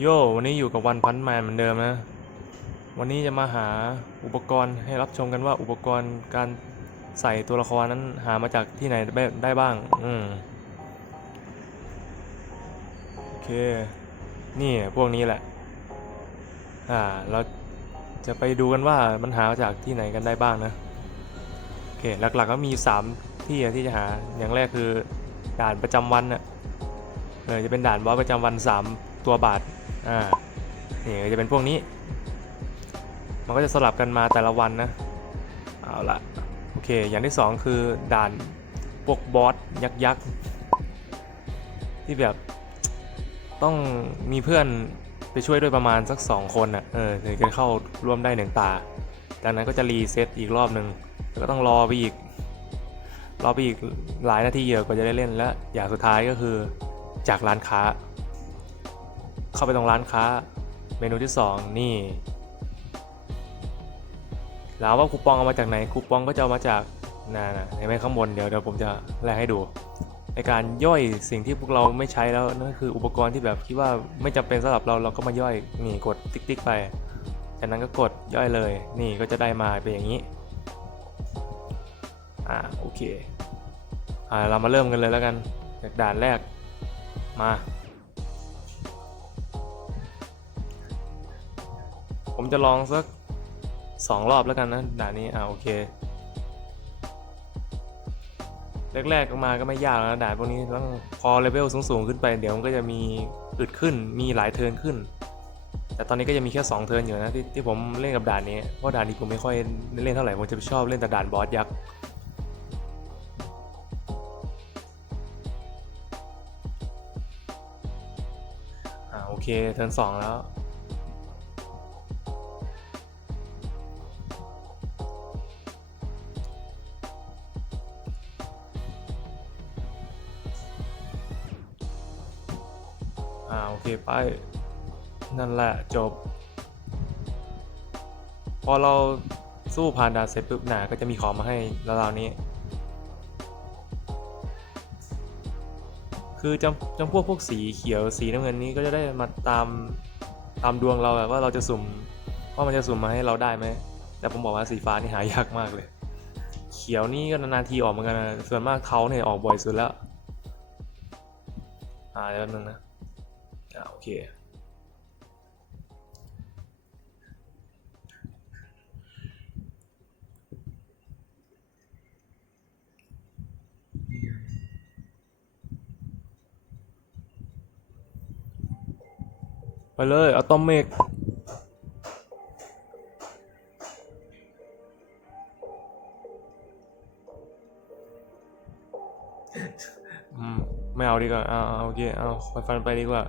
โยวันนี้อยู่กับวันพันแมนเหมือนเดิมนะ วันนี้จะมาหาอุปกรณ์ให้รับชมกันว่าอุปกรณ์การใส่ตัวละครนั้นหามาจากที่ไหนได้ไดบ้าง อืมโอเค นี่พวกนี้แหละ อ่า เราจะไปดูกันว่ามันหามาจากที่ไหนกันได้บ้างนะ โอเค หลักๆก็มี 3 ที่ที่จะหา อย่างแรกคือด่านประจำวันน่ะเออจะเป็นด่านบอสประจำวัน 3 ตัวบาท อ่านี่ก็จะเป็นพวกนี้ มันก็จะสลับกันมาแต่ละวันนะ เอาละโอเค อย่างที่ 2 คือด่านพวกบอสยักษ์ยักษ์ที่แบบต้องมีเพื่อนไปช่วยด้วยประมาณสัก 2 คนอะ เออถึงจะเข้าร่วมได้หนึ่งตา จากนั้นก็จะรีเซ็ตอีกรอบหนึ่งแล้วก็ต้องรอไปอีก รอไปอีกหลายนาทีเยอะกว่าจะได้เล่น และอย่างสุดท้ายก็คือจากร้านค้า เข้าไปตรงร้านค้า เมนูที่ 2 นี่แล้วว่าคูปองเอามาจากไหนคูปองก็จะเอามาจากน่นะเห็นไหมข้างบนเดี๋ยวเดี๋ยวผมจะแลกให้ดู ในการย่อยสิ่งที่พวกเราไม่ใช้แล้วนั่นคืออุปกรณ์ที่แบบคิดว่าไม่จำเป็นสำหรับเราเราก็มาย่อยนี่กดติ๊กๆไปจากนั้นก็กดย่อยเลย นี่ก็จะได้มาเป็นอย่างนี้อ่าโอเคอ่าเรามาเริ่มกันเลยแล้วกันจากด่านแรกมา จะลองสักสองรอบแล้วกันนะด่านนี้อ่าโอเคแรกๆมาก็ไม่ยากแล้วนะด่านพวกนี้ต้องพอเลเวลสูงๆขึ้นไปเดี๋ยวมันก็จะมีอึดขึ้นมีหลายเทิร์นขึ้น แต่ตอนนี้ก็จะมีแค่ 2 เทิร์นอยู่นะที่ที่ผมเล่นกับด่านนี้เพราะด่านนี้ผมไม่ค่อยเล่นเท่าไหร่ผมจะชอบเล่นแต่ด่านบอสยักษ์อ่าโอเคเทิร์นสองแล้ว อ่าโอเคไปนั่นแหละจบ พอเราสู้ผ่านด่านเสร็จปุ๊บหนาก็จะมีของมาให้แล้วราวๆนี้ คือจำจำพวกพวกสีเขียวสีน้ำเงินนี้ก็จะได้มาตามตามดวงเราอะว่าเราจะสุ่มว่ามันจะสุ่มมาให้เราได้ไหมแต่ผมบอกว่าสีฟ้านี่หายากมากเลย เขียวนี่ก็นานๆทีออกเหมือนกันนะส่วนมากเทาเนี่ยออกบ่อยสุดแล้ว อ่าเดี๋ยวนึงนะ อ่าโอเคไปเลยอะตอมเมกอืม ไม่เอาดีกว่าอาเอาโอเค เอาฟันฟันไปดีกว่า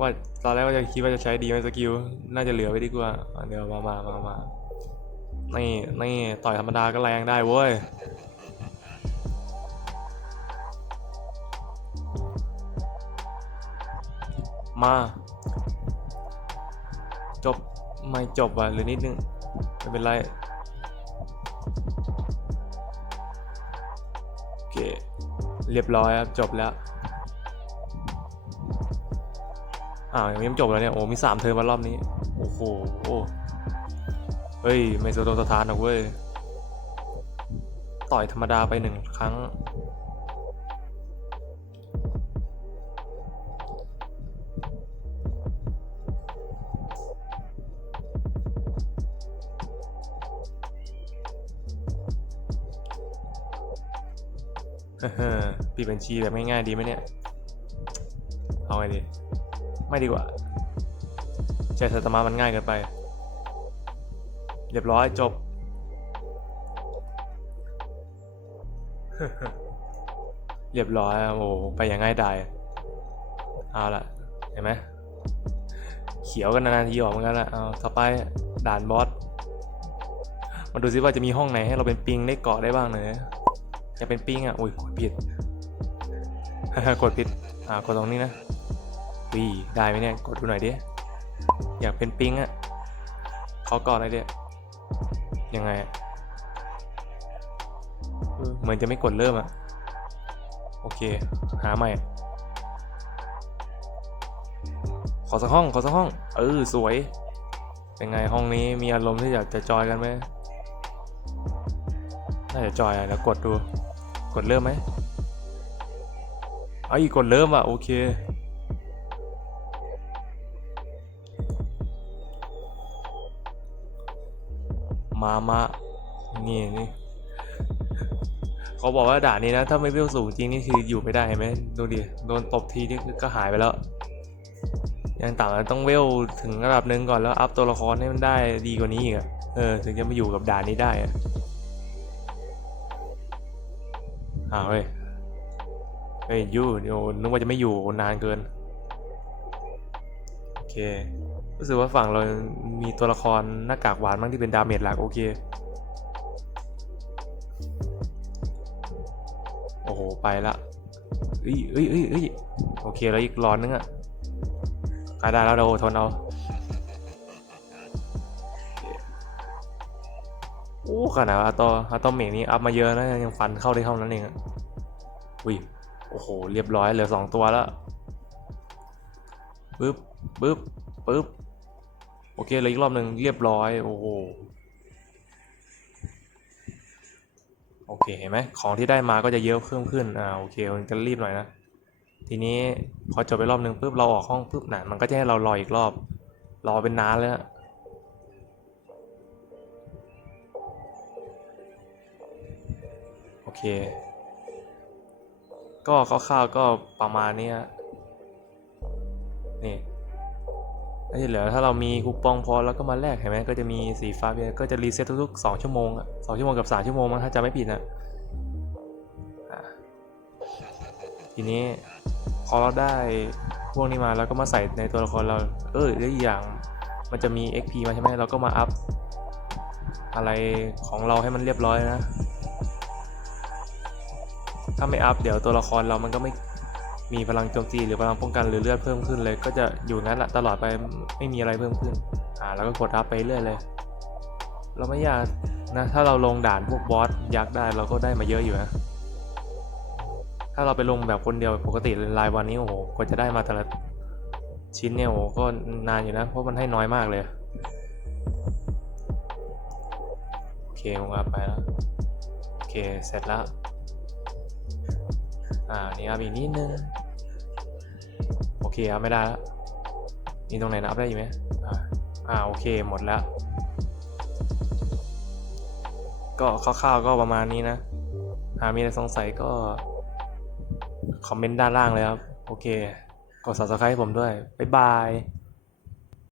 ว่าตอนแรกว่าจะคิดว่าจะใช้ดีไหมสกิล น่าจะเหลือไว้ดีกว่า เดี๋ยวมามามามานี่นี่ต่อยธรรมดาก็แรงได้เว้ยมา จบ ไม่จบว่ะเหรือนิดนึง ไม่เป็นไร โอเค เรียบร้อยครับ จบแล้ว อ้าวยังไม่จบแล้วเนี่ยโอ้มีสามเทอมมารอบนี้ โอ้โหโอ้เฮ้ย ไม่สะทกสะท้านหรอกเว้ย ต่อยธรรมดาไปหนึ่งครั้ง เฮ้อปิดบัญชีแบบง่ายๆดีไหมเนี่ย เอาไงดี ไม่ดีกว่าใช้สตมามันง่ายเกินไป เรียบร้อยจบ เรียบร้อย โอ้ไปอย่างง่ายดายเอาละเห็นไหมเขียวกันนานๆทีออกเหมือนกันละเอาต่อไปด่านบอสมาดูซิว่าจะมีห้องไหนให้เราเป็นปิงได้เกาะได้บ้างเนอะจะเป็นปิงอะโอ้ยกดผิดกดผิด อ่ากดตรงนี้นะ วีได้ไหมเนี่ย กดดูหน่อยดิ อยากเป็นปิงอะเขาก่อนอะไรเดียยังไงเหมือนจะไม่กดเริ่มอะโอเค หาใหม่ ขอสักห้อง ขอสักห้อง เออ สวย เป็นไงห้องนี้มีอารมณ์ที่อยากจะจอยกันไหมน่าจะจอยอะแล้วกดดู กดเริ่มไหมเอาอีกดเริ่มอะโอเค มามานี่นี่เขาบอกว่าด่านนี้นะ ถ้าไม่เวลสูงจริงนี่คืออยู่ไม่ได้เห็นไหมดูดิโดนตบทีนี่ก็หายไปแล้วยังต่ำอะต้องเวลถึงระดับหนึ่งก่อนแล้วอัพตัวละครให้มันได้ดีกว่านี้อีกอะเออถึงจะมาอยู่กับด่านนี้ได้อะอ้าวเฮ้ยเฮ้ยยูเดี๋ยวนึกว่าจะไม่อยู่นานเกิน โอเค รู้สึกว่าฝั่งเรามีตัวละครหน้ากากหวานบ้างที่เป็นดาเมจหลักโอเค โอ้โห ไปละเอ้ยเอ้ยเอ้ยเอ้ยโอเคแล้วอีกร้อนนึงอะกายได้แล้วเราทนเอา โอ้ขนาดอาตออาตอเมกนี้อัพมาเยอะนะยังฟันเข้าได้เท่านั้นเองอะอุ้ยโอ้โห เรียบร้อยเหลือสองตัวแล้วปึ๊บปึ๊บปึ๊บ อเคเลยอีกรอบหนึ่งเรียบร้อย โอ้โห โอเค เห็นไหมของที่ได้มาก็จะเยอะเพิ่มขึ้น อ่า โอเคจะรีบหน่อยนะ ทีนี้พอจบไปรอบหนึ่งปุ๊บเราออกห้องปุ๊บหนะมันก็จะให้เรารออีกรอบ รอเป็นนานเลยอะโอเค ก็คร่าวๆก็ประมาณนี้นี่ แล้วที่เหลือถ้าเรามีคูปองพอแล้วก็มาแลกเห็นไหมก็จะมีสีฟ้าเนี่ยก็จะรีเซ็ตทุกๆ2ชั่วโมงอะสองชั่วโมงกับ3ชั่วโมงมั้งถ้าจะไม่ผิดนะอะทีนี้พอเราได้พวกนี้มาแล้วก็มาใส่ในตัวละครเรา เออแล้วอีกอย่างมันจะมี XP มาใช่ไหมเราก็มาอัพอะไรของเราให้มันเรียบร้อยนะ ถ้าไม่อัพเดี๋ยวตัวละครเรามันก็ไม่ มีพลังโจมตีหรือพลังป้องกันหรือเลือดเพิ่มขึ้นเลย ก็จะอยู่งั้นแหละตลอดไปไม่มีอะไรเพิ่มขึ้น อ่าแล้วก็กดอัพไปเรื่อยเลย เราไม่อยากนะถ้าเราลงด่านพวกบอสยักษ์ได้เราก็ได้มาเยอะอยู่นะ ถ้าเราไปลงแบบคนเดียวปกติรายวันนี้โอ้โหกว่าจะได้มาแต่ละชิ้นเนี่ยโอ้โหก็นานอยู่นะ เพราะมันให้น้อยมากเลยโอเคผมอัพไปแล้วโอเคเสร็จแล้ว อ่านี่ครับอีกนิดนึง โอเคครับไม่ได้แล้วมีตรงไหนนะอัพได้อีกไหมอ่าอ่าโอเคหมดแล้ว ก็คร่าวๆก็ประมาณนี้นะ หากมีอะไรสงสัยก็ คอมเมนต์ด้านล่างเลยครับ โอเค กด subscribe ให้ผมด้วย บ๊ายบาย